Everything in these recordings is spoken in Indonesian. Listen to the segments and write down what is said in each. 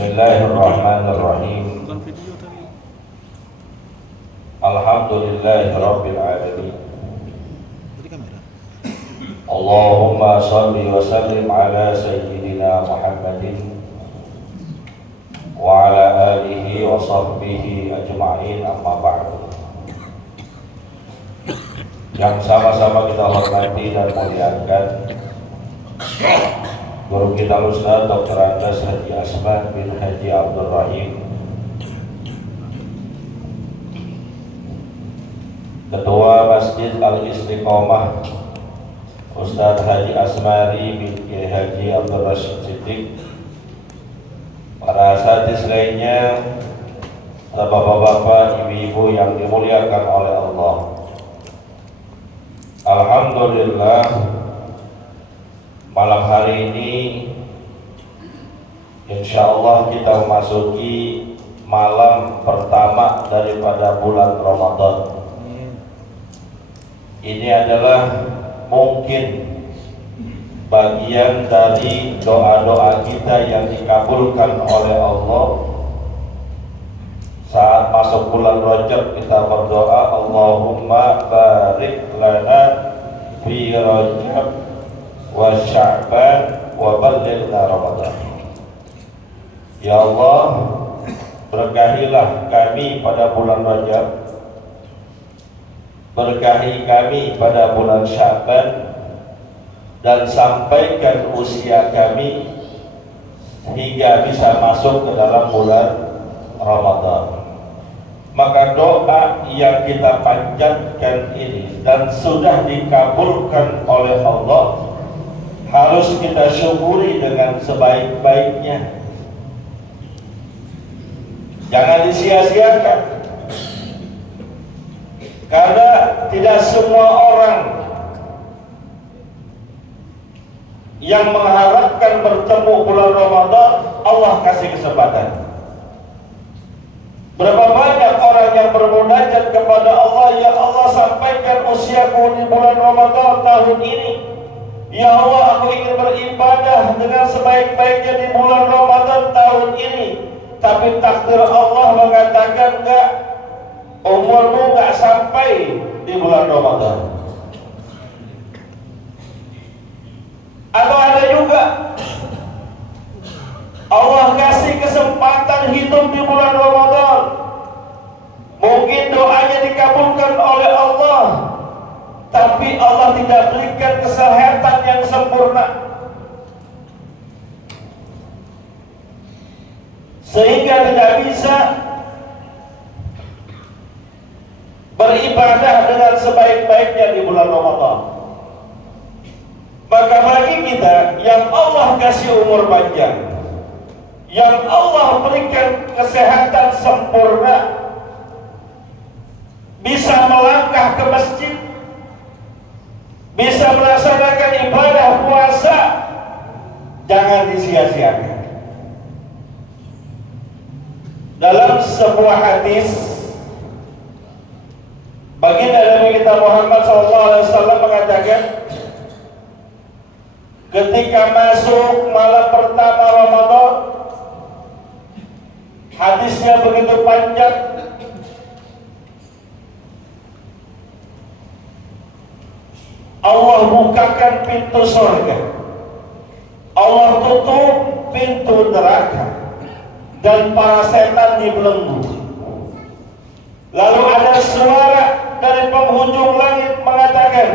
Bismillahirrahmanirrahim. Alhamdulillahirabbil alamin. Allahumma shalli wa sallim ala sayyidina Muhammadin wa ala alihi wa sahbihi ajma'in, amma ba'du. Yang sama-sama kita hormati dan muliakan guru kita Ustaz Dr. Andes Haji Asman bin Haji Abdul Rahim, Ketua Masjid Al-Istiqomah Ustaz Haji Asmari bin Haji Abdul Rashid Siddiq, para asatidz lainnya, bapak-bapak, ibu-ibu yang dimuliakan oleh Allah. Alhamdulillah, malam hari ini insyaallah kita memasuki malam pertama daripada bulan Ramadan. Ini adalah mungkin bagian dari doa-doa kita yang dikabulkan oleh Allah. Saat masuk bulan Rajab kita berdoa, Allahumma barik lana fi Rajab wa Sya'ban wa ballighna Ramadan. Ya Allah, berkahilah kami pada bulan Rajab, berkahi kami pada bulan Sya'ban, dan sampaikan usia kami hingga bisa masuk ke dalam bulan Ramadan. Maka doa yang kita panjatkan ini dan sudah dikabulkan oleh Allah harus kita syukuri dengan sebaik-baiknya. Jangan disia-siakan, karena tidak semua orang yang mengharapkan bertemu bulan Ramadan Allah kasih kesempatan. Berapa banyak orang yang bermunajat kepada Allah, ya Allah, sampaikan usiaku di bulan Ramadan tahun ini. Ya Allah, aku ingin beribadah dengan sebaik-baiknya di bulan Ramadan tahun ini. Tapi takdir Allah mengatakan enggak, umurmu enggak sampai di bulan Ramadan. Atau ada juga Allah kasih kesempatan hidup di bulan Ramadan, mungkin doanya dikabulkan oleh Allah, tapi Allah tidak berikan kesehatan yang sempurna, sehingga tidak bisa beribadah dengan sebaik-baiknya di bulan Ramadan. Maka bagi kita yang Allah kasih umur panjang, yang Allah berikan kesehatan sempurna, bisa melangkah ke masjid, bisa melaksanakan ibadah puasa, jangan disia-siakan. Dalam sebuah hadis, baginda Nabi kita Muhammad SAW mengatakan, ketika masuk malam pertama Ramadan, hadisnya begitu panjang, Allah bukakan pintu surga, Allah tutup pintu neraka, dan para setan dibelenggu. Lalu ada suara dari penghujung langit mengatakan,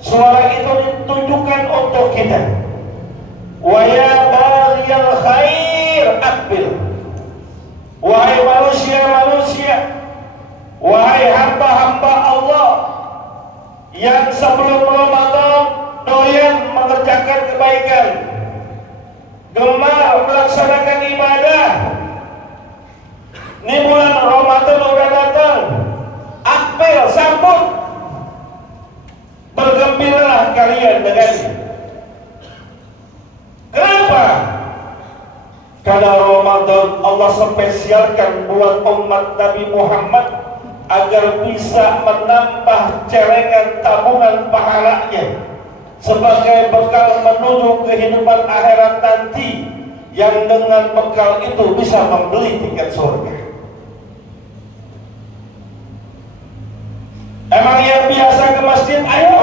suara itu ditujukan untuk kita, wa ya baghiyal khair aqbil. Wahai manusia-manusia, wahai hamba-hamba Allah yang sebelum Ramadan doyan mengerjakan kebaikan, gemar melaksanakan ibadah, ini bulan Ramadan sudah datang, akbil, sambut, bergembiralah kalian dengannya. Kenapa? Karena Ramadan Allah spesialkan buat umat Nabi Muhammad agar bisa menambah celengan tabungan pahalanya sebagai bekal menuju kehidupan akhirat nanti, yang dengan bekal itu bisa membeli tiket surga. Emang yang biasa ke masjid, ayo.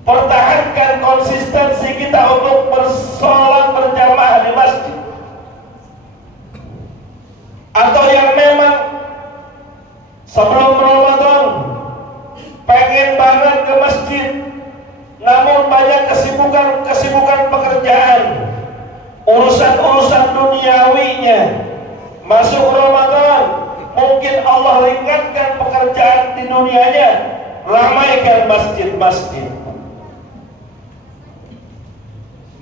Pertahankan konsistensi kita untuk bersolat berjamaah di masjid. Atau yang memang sebelum Ramadan pengen banget ke masjid, namun banyak kesibukan pekerjaan, urusan duniawinya. Masuk Ramadan, mungkin Allah ringankan pekerjaan di dunianya, ramaikan masjid-masjid.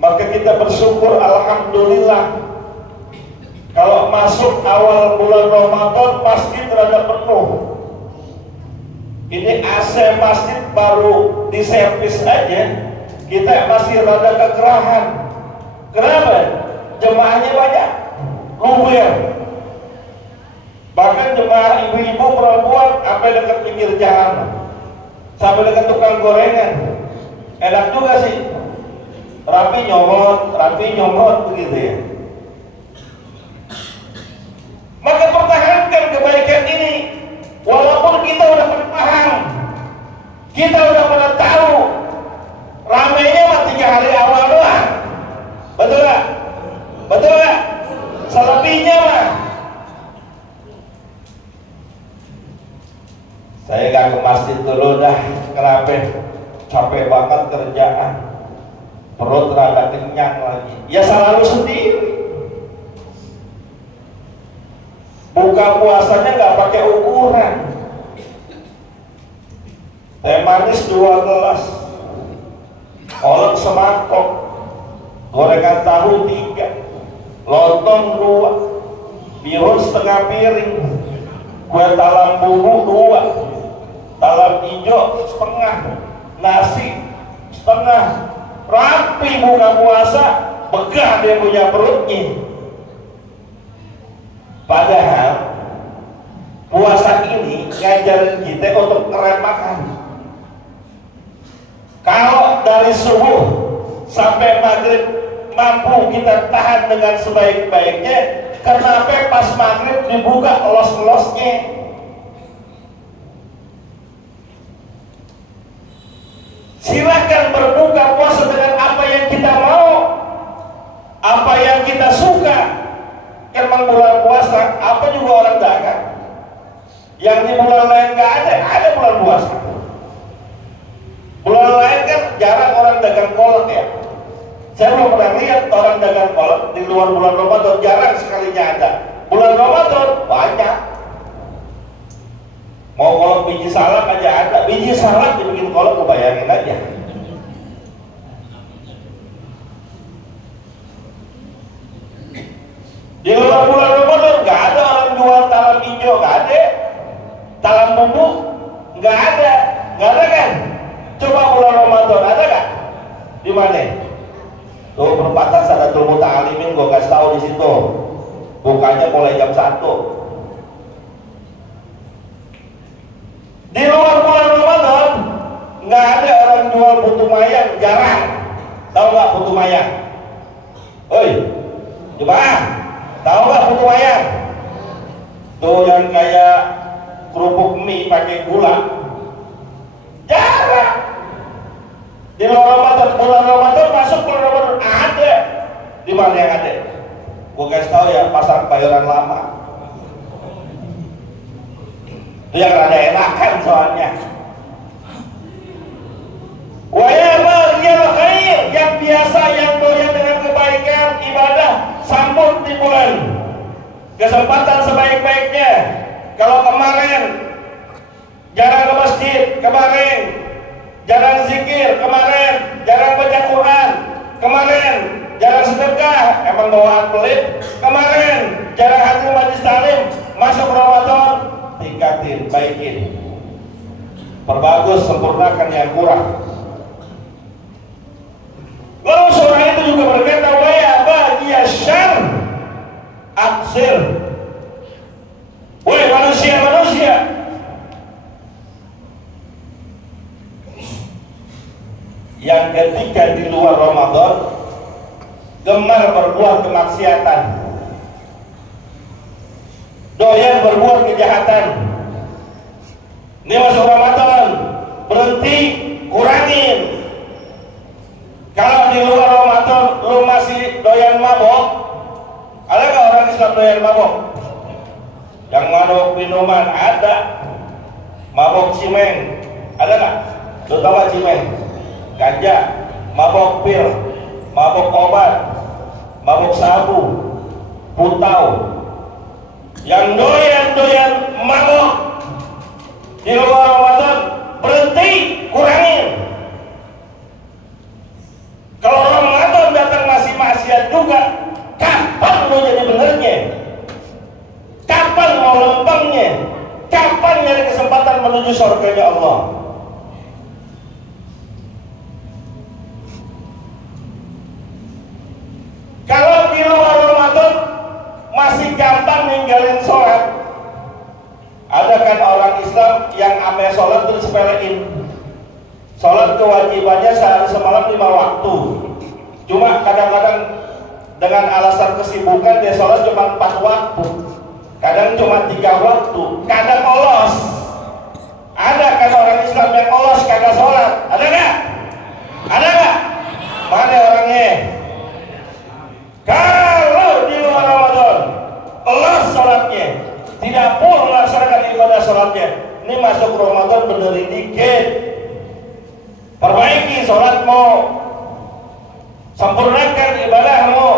Maka kita bersyukur, alhamdulillah, kalau masuk awal bulan Ramadan masjid rada penuh. Ini AC masjid baru diservis aja, kita masih rada kegerahan. Kenapa? Jemaahnya banyak, luber. Bahkan jemaah ibu-ibu perempuan sampai dekat pinggir jalan, sampai dekat tukang gorengan. Enak juga sih, rapi nyomot begitu ya. Maka pertahankan kebaikan ini, walaupun kita udah pernah paham, kita udah pernah tahu, ramainya mah 3 hari awal doang, betul gak? Betul gak? Selebihnya mah saya gak ke masjid dulu dah, kenapa? Capek banget kerjaan, perut rada kenyang lagi. Ya salah lu sendiri. Buka puasanya nggak pakai ukuran. Teh manis 2 gelas, kolak semangkok, gorengan tahu 3, lontong 2, bihun setengah piring, kue talam bumbu 2, talam hijau setengah, nasi setengah. Rapi buka puasa, begah dia punya perutnya. Padahal puasa ini ngajarin kita untuk ngerem makan. Kalau dari subuh sampai maghrib mampu kita tahan dengan sebaik-baiknya, kenapa pas maghrib dibuka los-losnya? Silahkan berbuka puasa dengan apa yang kita mau, apa yang kita suka. Kan bulan puasa, apa juga orang dagang. Yang di bulan lain gak ada bulan puasa. Bulan lain kan jarang orang dagang kolak ya. Saya belum pernah lihat orang dagang kolak di luar bulan Ramadan, jarang sekalinya ada. Bulan Ramadan banyak. Mau kolak biji salak aja ada, biji salak dibikin kolak, lu bayangin aja. Di luar bulan Ramadan nggak ada orang jual talam hijau, nggak ada. Talam bumbu nggak ada kan? Coba bulan Ramadan ada nggak? Di mana? Tuh perempatan Sadatul Muta'alimin, gua kasih tahu di situ. Bukanya mulai jam 1. Di luar bulan Ramadan nggak ada orang jual putu mayang, jarang. Tahu nggak putu mayang? Oi, coba. Tahu nggak putu mayang? Tuh yang kayak kerupuk mie pakai gula. Jarang. Di luar Ramadan, bulan Ramadan masuk bulan Ramadan ada. Di mana yang ada? Gua kasih tahu ya, pasar Bayoran Lama. Itu yang rada enakan soalnya. Yang biasa, yang doyan dengan kebaikan ibadah, sambut di bulan. Kesempatan sebaik-baiknya. Kalau kemarin jarang ke masjid, kemarin jarang zikir, kemarin jarang baca Quran, kemarin jarang sedekah, emang bawaan pelit, kemarin jarang hadir majelis taklim, masuk Ramadan tingkatin, baikin, perbagus, sempurnakan yang kurang. Lalu surah itu juga berkata, wa ya bagiya syarr aksir. Wahai manusia, yang ketika di luar Ramadan gemar berbuat kemaksiatan, doyan berbuat kejahatan. Ini masuk Ramadan, berhenti, kurangin. Kalau di luar Ramadan lu masih doyan mabok, ada nggak orang Islam doyan mabok? Yang mabok minuman ada, mabok cimeng ada nggak? Lu tahu nggak cimeng? Ganja, mabok pil, mabok obat, mabok sabu, putau. Yang doyan mabok di luar Ramadan berhenti, kurangin. Kalau Ramadan datang masih maksiat juga, kapan mau jadi benernya? Kapan mau lempengnya? Kapan nyari kesempatan menuju surganya Allah? Kalau di luar Ramadan masih gampang ninggalin sholat. Ada kan orang Islam yang ame sholat terus sepelein. Sholat kewajibannya sehari semalam 5 waktu. Cuma kadang-kadang dengan alasan kesibukan dia sholat cuma 4 waktu. Kadang cuma 3 waktu. Kadang olos. Ada kan orang Islam yang olos kagak sholat? Ada nggak? Ada nggak? Mana orangnya? Kalau di luar Ramadan olos sholatnya, tidak pun melaksanakan ibadah sholatnya, ini masuk Ramadan benerin dikit. Perbaiki sholatmu, sempurnakan ibadahmu,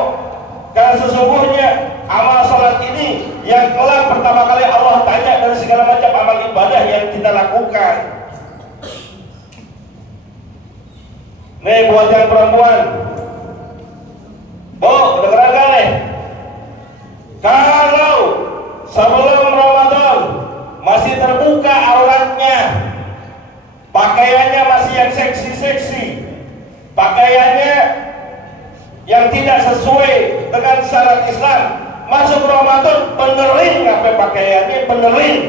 karena sesungguhnya amal sholat ini yang kelak pertama kali Allah tanya dari segala macam amal ibadah yang kita lakukan. Nih buat yang perempuan, Bu, kedengeran gak nih? Kalau sebelum Ramadan masih terbuka auratnya, pakaiannya masih yang seksi-seksi, pakaiannya yang tidak sesuai dengan syarat Islam, masuk Ramadan benerin apa pakaiannya, benerin.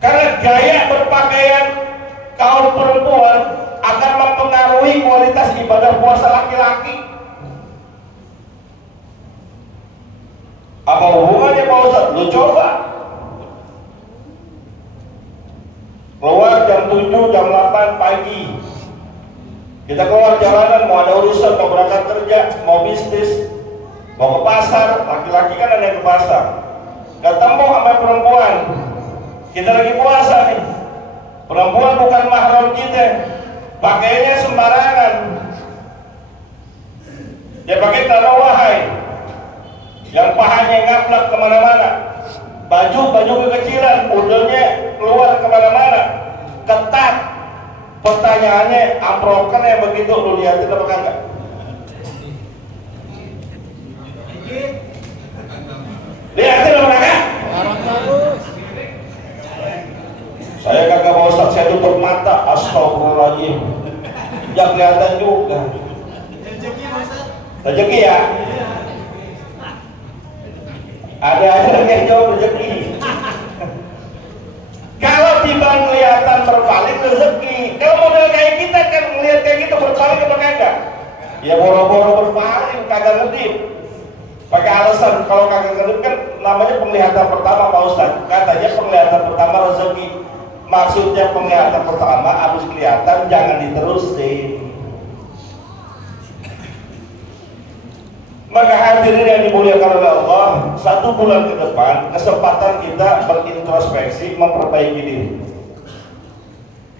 Karena gaya berpakaian kaum perempuan akan mempengaruhi kualitas ibadah puasa laki-laki. Apa hubungannya Pak Ustaz? Lu coba keluar jam 7, jam 8 pagi, kita keluar jalanan, mau ada urusan, mau berangkat kerja, mau bisnis, mau ke pasar. Laki-laki kan ada yang ke pasar, ketemu sama perempuan, kita lagi puasa nih, perempuan bukan mahram kita, pakainya sembarangan, dia pakai celana wahai yang pahanya ngaplak kemana-mana, baju kekecilan, udelnya keluar kemana-mana, ketat. Pertanyaannya, amprokan yang begitu lu lihatin apa kagak? Lihatin apa kagak? Saya kagak mau Ustaz, saya tutup mata. Astagfirullahaladzim. Ya kelihatan juga. Rezeki ya? Ada aja yang jawab rezeki. Kalau tiba kelihatan berpaling rezeki. Kalau model kayak kita kan melihat kayak gitu berpaling apa kagak? Ya boro-boro berpaling, kagak ngedip. Pakai alasan kalau kagak ngedip kan namanya penglihatan pertama Pak Ustaz. Katanya penglihatan pertama rezeki. Maksudnya penglihatan pertama habis kelihatan jangan diterusin. Maka hadirin yang dimuliakan oleh Allah, 1 bulan ke depan kesempatan kita berintrospeksi, memperbaiki diri.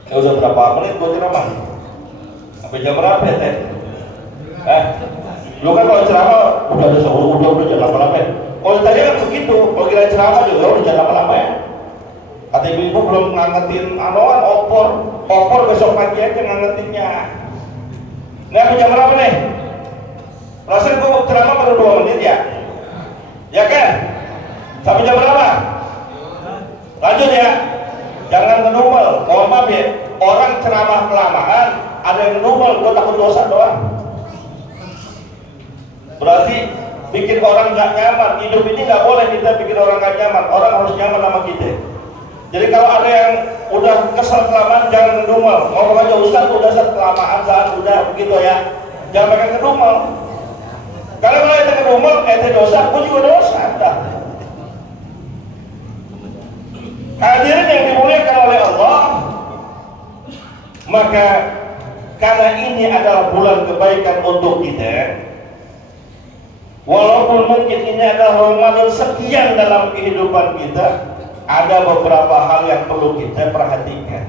Ya udah berapa menit buat ceramah? Sampai jam berapa ya teh? Lu kan kalau ceramah udah jangan lama-lama ya. Kalau tadi kan begitu, kalau kira ceramah juga udah jangan lama-lama ya. Kata ibu-ibu belum ngangetin anoan opor besok pagi aja ngangetinnya. Nah, sampai jam berapa nih? Rasanya gua ceramah baru 2 menit ya? Ya kan? Sampai jam berapa? Lanjut ya. Jangan ngedumel. Mohon maaf ya, orang ceramah kelamaan ada yang ngedumel, gua takut dosa doang. Berarti bikin orang gak nyaman. Hidup ini gak boleh kita bikin orang gak nyaman. Orang harus nyaman sama kita. Jadi kalau ada yang udah kesel kelamaan jangan ngedumel. Ngomong aja Ustaz udah kelamaan saat udah begitu ya. Jangan pakai ngedumel. Karena kalau kita ngedumel, ente dosa, aku juga dosa. Dah. Hadirin yang dimuliakan oleh Allah, maka karena ini adalah bulan kebaikan untuk kita, walaupun mungkin ini adalah Ramadan sekian dalam kehidupan kita, ada beberapa hal yang perlu kita perhatikan.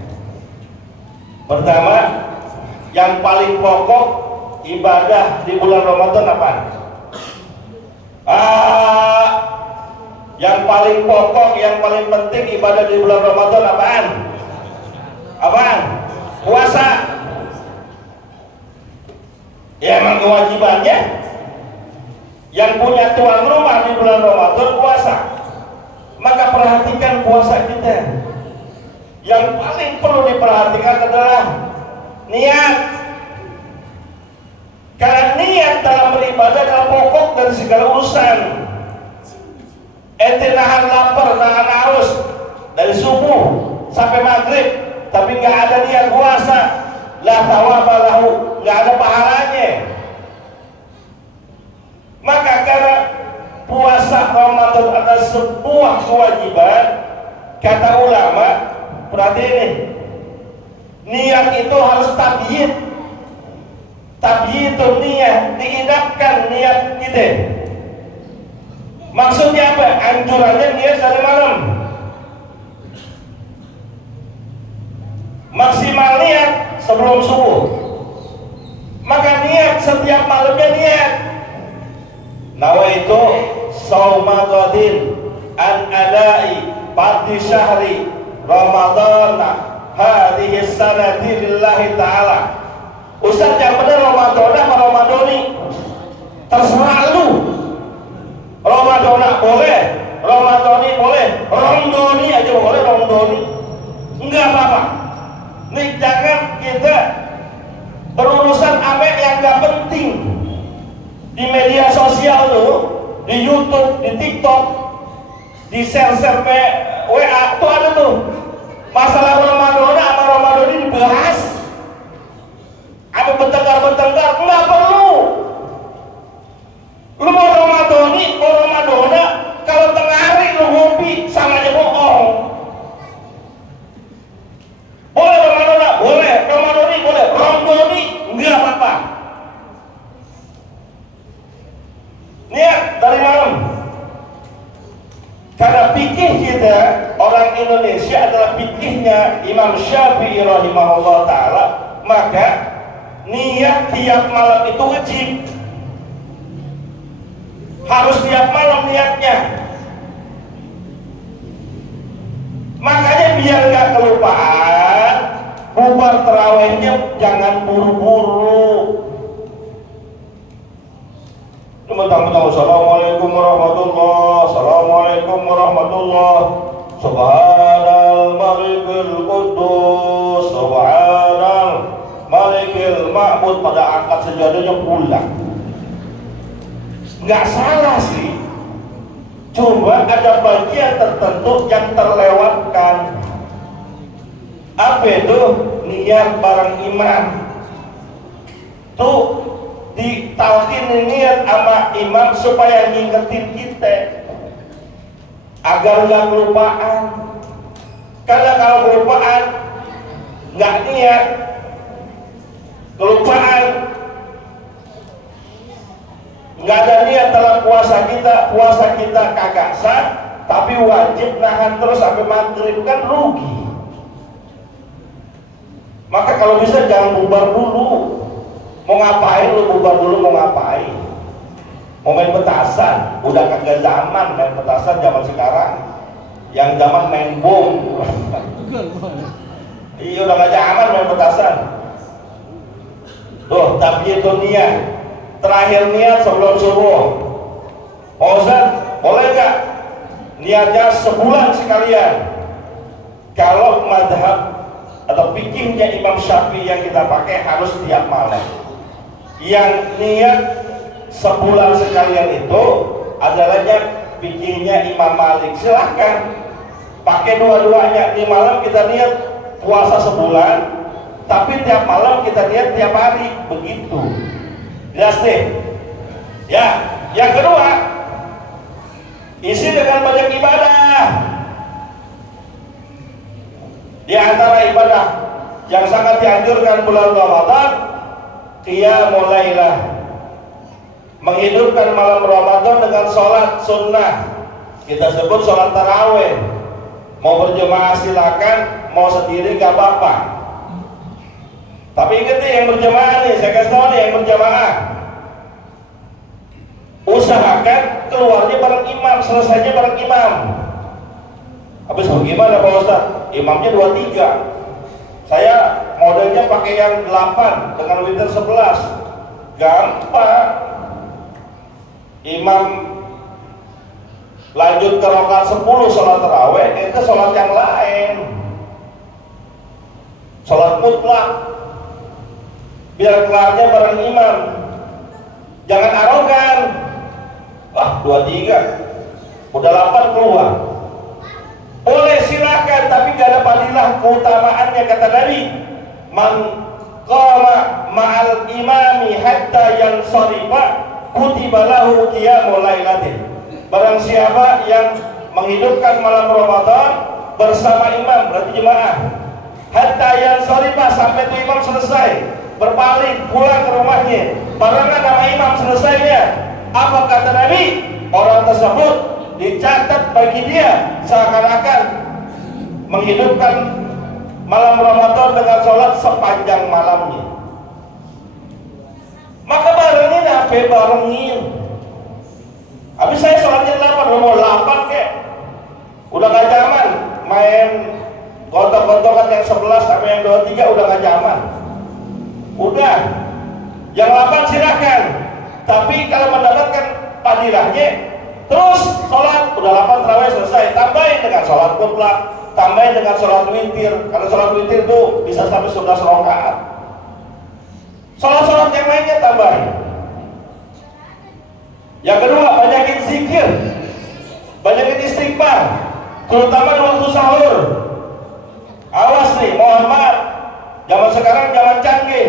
Pertama, yang paling pokok ibadah di bulan Ramadan apa? Yang paling pokok, yang paling penting ibadah di bulan Ramadan apaan? Apaan? Puasa. Ya emang kewajibannya. Yang punya tuan rumah di bulan Ramadan puasa. Maka perhatikan puasa kita. Yang paling perlu diperhatikan adalah niat. Karena niat dalam beribadah adalah pokok dari segala urusan. Ente nahan lapar, nahan haus dari subuh sampai maghrib, tapi nggak ada niat puasa, la thawaba lahu, nggak ada pahalanya. Maka karena puasa Ramadan adalah sebuah kewajiban, kata ulama, berarti ini niat itu harus tabyid. Tabyid itu niat, diidapkan niat kita. Maksudnya apa? Anjurannya niat dari malam. Maksimal niat sebelum subuh. Maka niat setiap malamnya niat. Nawaitu shauma ghadin an adai fardhi syahri Ramadan hadhihi sanati lillahi ta'ala. Ustaz yang benar Ramadan apa Ramadoni? Terserah lu. Ramadan boleh, Ramadoni boleh, Romdoni aja boleh, Romdoni enggak apa-apa. Nih jangan kita berurusan ame yang gak penting di media sosial tuh, di YouTube, di TikTok, di share-share WA tuh ada tuh masalah Ramadan sama Ramadoni dibahas. Apa bertengkar-bertengkar? Enggak perlu. Lu mau Ramadoni, mau Ramadona, kalau tengah hari lu ngopi, sama aja bohong. Boleh Ramadona, boleh, Ramadoni boleh, Ramadoni enggak apa-apa. Niat dari malam. Karena fikih kita, orang Indonesia adalah fikihnya Imam Syafi'i rahimahullah ta'ala, maka niat tiap malam itu wajib. Harus tiap malam niatnya. Makanya biar gak kelupaan, bubar terawihnya jangan buru-buru. Mentang-mentang assalamualaikum warahmatullah, assalamualaikum warahmatullah, subhanal malikul kudus, subhanal malikil ma'bud, pada angkat sejadahnya pulang. Nggak salah sih, cuma ada bagian tertentu yang terlewatkan. Apa itu? Niat bareng imam tuh ditalkin niat sama imam supaya ngingetin kita agar nggak kelupaan. Karena kalau kelupaan nggak niat, kelupaan, nggak ada niat dalam puasa kita kagak sah, tapi wajib nahan terus sampai maghrib, kan rugi. Maka kalau bisa jangan bubar dulu. Mau ngapain lu bubar dulu, mau ngapain? Mau main petasan, udah kagak zaman main petasan zaman sekarang. Yang zaman main bom. Iya udah gak zaman main petasan. Tuh, tapi itu niat. Terakhir niat sebelum subuh. Ustaz, boleh gak niatnya sebulan sekalian? Kalau madhab atau fikihnya Imam Syafi'i yang kita pakai harus tiap malam. Yang niat sebulan sekalian itu adalahnya fikihnya Imam Malik. Silahkan pakai dua-duanya. Di malam kita niat puasa sebulan, tapi tiap malam kita niat tiap hari, begitu. Jelas deh. Ya, yang kedua, isi dengan banyak ibadah. Di antara ibadah yang sangat dianjurkan bulan Ramadan, qiyamul lailah, menghidupkan malam Ramadan dengan sholat sunnah. Kita sebut sholat taraweh. Mau berjemaah silakan, mau sendiri gak apa-apa. Tapi ingat nih, yang berjemaah nih, saya kasih tahu nih, yang berjemaah, usahakan keluarnya bareng imam, selesainya bareng imam. Habis bagaimana Pak Ustaz? Imamnya 23, saya modelnya pakai yang 8 dengan witir 11. Gampang. Imam lanjut ke rakaat 10 sholat taraweh, itu sholat yang lain, sholat mutlak, biar kelarnya bareng imam. Jangan arogan, wah 23 udah 8 keluar. Boleh silahkan, tapi gak ada fadilah keutamaannya. Kata Nabi, man qama ma'al imami hatta yansarifa kutiba lahu qiyamul lailatin. Barang siapa yang menghidupkan malam Ramadan bersama imam, berarti jemaah, hatta yansarifa, sampai itu imam selesai berpaling pulang ke rumahnya, barengan sama imam selesainya. Apa kata Nabi? Orang tersebut dicatat bagi dia seakan-akan menghidupkan malam Ramadan dengan sholat sepanjang malamnya. Maka barengin apa? Barengin. Habis saya sholatnya 8, mau 8 kek, udah gak zaman main gontok-gontokan yang 11 sampai yang 23, udah gak zaman. Udah, yang 8 silahkan, tapi kalau mendapatkan padilahnya, terus sholat, udah 8 tarawih selesai, tambahin dengan sholat mutlak, tambahin dengan sholat witir, karena sholat witir itu bisa sampai 11 rakaat. Sholat-sholat yang lainnya tambahin. Yang kedua, banyakin zikir, banyakin istighfar, terutama di waktu sahur. Awas nih, mohon maaf, zaman sekarang zaman canggih,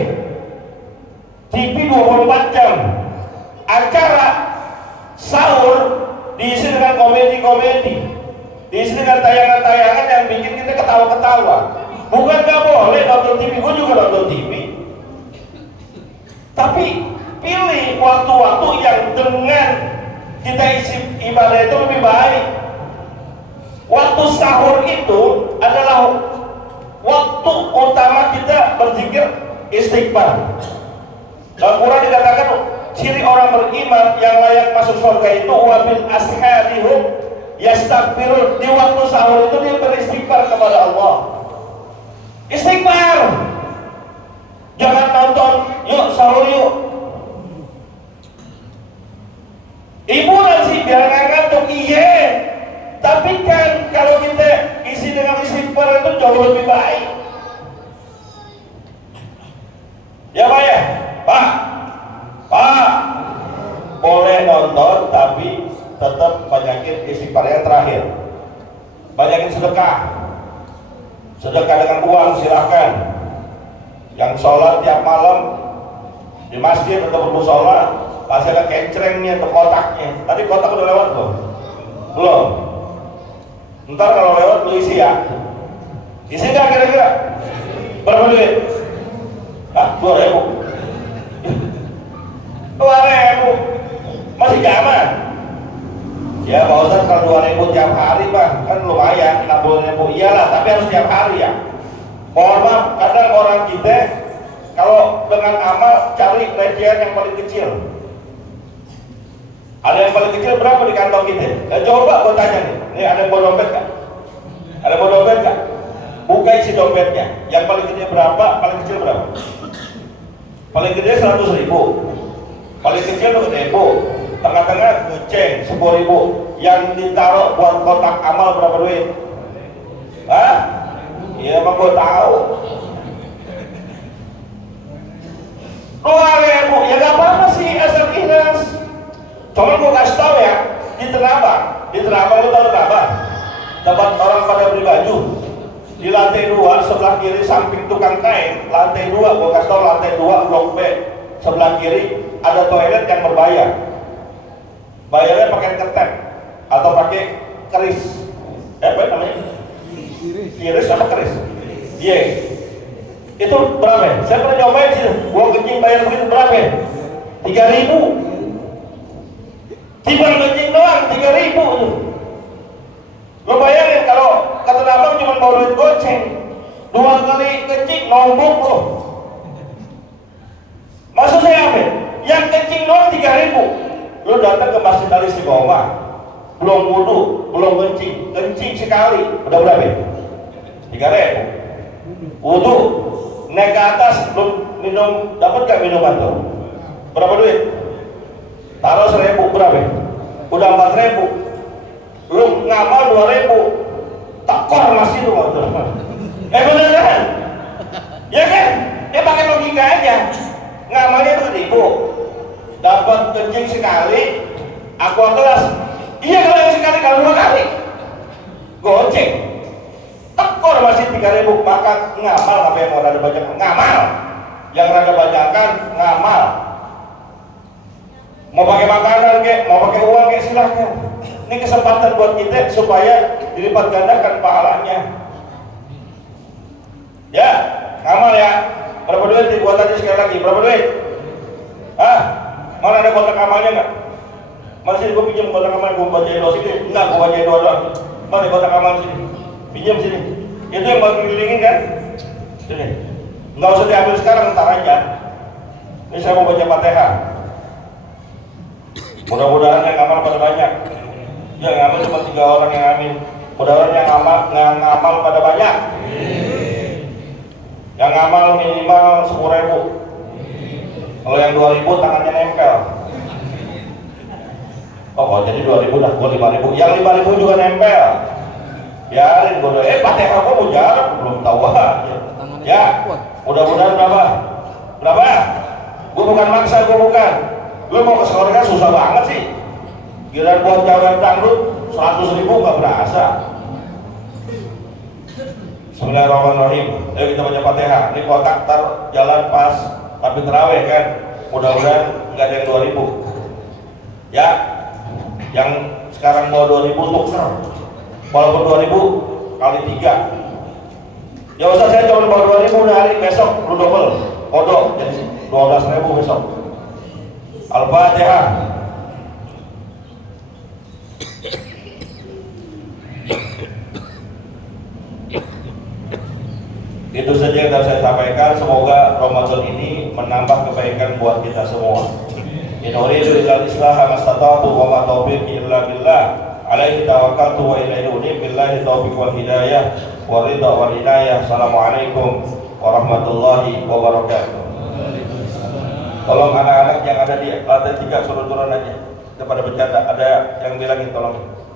TV 24 jam, acara sahur diisi dengan komedi-komedi, diisi dengan tayangan-tayangan yang bikin kita ketawa-ketawa. Bukan gak boleh nonton TV, gue juga nonton TV, tapi pilih waktu-waktu yang dengan kita isi ibadah itu lebih baik. Waktu sahur itu adalah waktu utama kita berzikir, istighfar. Dalam Quran dikatakan ciri orang beriman yang layak masuk surga itu wabil asharihum yastaghfirun. Di waktu sahur itu dia beristighfar kepada Allah. Istighfar. Jangan nonton, yuk sahur yuk. Hiburan sih biar nggak ngantuk, iya. Tapi kan kalau kita isi dengan istighfar itu jauh lebih baik. Ya Pak ya? Pak, boleh nonton tapi tetap banyakin istighfar. Yang terakhir, banyakin sedekah. Sedekah dengan uang silahkan. Yang sholat tiap malam di masjid atau bermusola, pasti ada kencrengnya atau kotaknya. Tadi kotak udah lewat belum? Belum. Ntar kalau lewat lu isi ya. Isi nggak kira-kira? Berapa duit? 2.000. 2.000 masih zaman. Ya Pak Ustaz, kalau 2.000 tiap hari Pak, kan lumayan. 60.000 iyalah, tapi harus tiap hari ya. Mohon maaf, kadang orang kita kalau dengan amal cari recehan yang paling kecil. Ada yang paling kecil berapa di kantong kita? Coba gue tanya nih, ini ada yang bawa dompet gak? Ada bawa dompet gak? Buka isi dompetnya. Yang paling gede berapa? Paling kecil berapa? Paling gede 100.000, paling kecil 2.000, tengah-tengah goceng 10.000. Yang ditaruh buat kotak amal berapa duit? Hah? Iya emang gue tahu. 2.000, ya gak apa-apa sih, asal ikhlas. Cuman gue kasih tau ya, di Tenabang lu tahu Tenabang? tempat orang pada beli baju. Di lantai 2 sebelah kiri samping tukang kain, lantai 2, gua kasih tau lantai 2 blok B sebelah kiri ada toilet yang berbayar. Bayarnya pakai ketek atau pakai keris. Apa namanya? Kiris sama keris. Iya. Itu berapa? Saya pernah nyobain sih. Gua kencing bayar begitu berapa? 3.000. Timbang kencing doang 3.000. Lo bayangin kalau kata abang cuma bawa duit goceng 2 kali kencing nombok lo. Maksud saya apa? Yang kencing doang 3.000. Lo datang ke Masjid Al Istiqomah, belum wudu, belum kencing sekali, udah berapa? 3.000. Wudu, naik ke atas, lo minum, dapat gak minuman tuh? Berapa duit? Taruh 1.000, berapa? Udah 4.000. Lu ngamal 2.000, tekor masih lu waktu. Bener kan? Ya kan? Pakai logika aja. Ngamalnya 2.000, dapat kencing sekali, aqua kelas. Iya kalau yang sekali, kalau 2 kali goceng, tekor masih 3.000. Maka ngamal apa yang mau rada banyak? Ngamal. Yang rada banyakan ngamal. Mau pakai makanan kek, mau pakai uang kek, silahkan. Ini kesempatan buat kita supaya dilipat gandakan pahalanya. Ya, ngamal ya. Berapa duit? Buat aja sekali lagi. Berapa duit? Mana ada kotak amalnya nggak? Masih gue pinjam kotak amal, gue bacain doa sini. Enggak, gue bacain doa doang. Mana kotak amal sini? Pinjam sini. Itu yang baru kelilingin kan? Sini. Nggak usah diambil sekarang, ntar aja. Ini saya mau baca Fatihah. Mudah-mudahan yang ngamal pada banyak. Yang ngamal cuma 3 orang yang amin. Mudah-mudahan yang ngamal pada banyak. Yang ngamal minimal 10.000. Kalau yang 2.000 tangannya nempel. Oh jadi 2.000 dah, gua 5.000. Yang 5.000 juga nempel. Biarin gua. Fatihah gua mau jarang, belum tahu aja. Ya, mudah-mudahan berapa? Berapa? Gua bukan maksa, gua bukan. Lu mau ke surga susah banget sih. Kira buat cewek dangdut 100.000 nggak berasa. Bismillahirrahmanirrahim. Ayo kita baca Fatihah. Ini kotak tar jalan pas tapi terawih kan. Mudah-mudahan nggak ada yang 2.000. Ya, yang sekarang mau 2.000 tuker. Walaupun 2.000 kali 3. Ya usah saya cuma bawa 2.000 hari besok lu double. Kodok jadi 12.000 besok. Al-Fatihah. Itu saja yang saya sampaikan. Semoga Ramadan ini menambah kebaikan buat kita semua. In uridu illa al-islaha mastata'tu wa ma taufiqi illa billah. Alaihi tawakkaltu wa ilaihi unib. Billahi taufiq wal hidayah wa ridha wal inayah. Assalamualaikum warahmatullahi wabarakatuh. Tolong anak-anak yang ada di lantai 3 suruh turun aja. Kita pada bercanda. Ada yang bilangin tolong.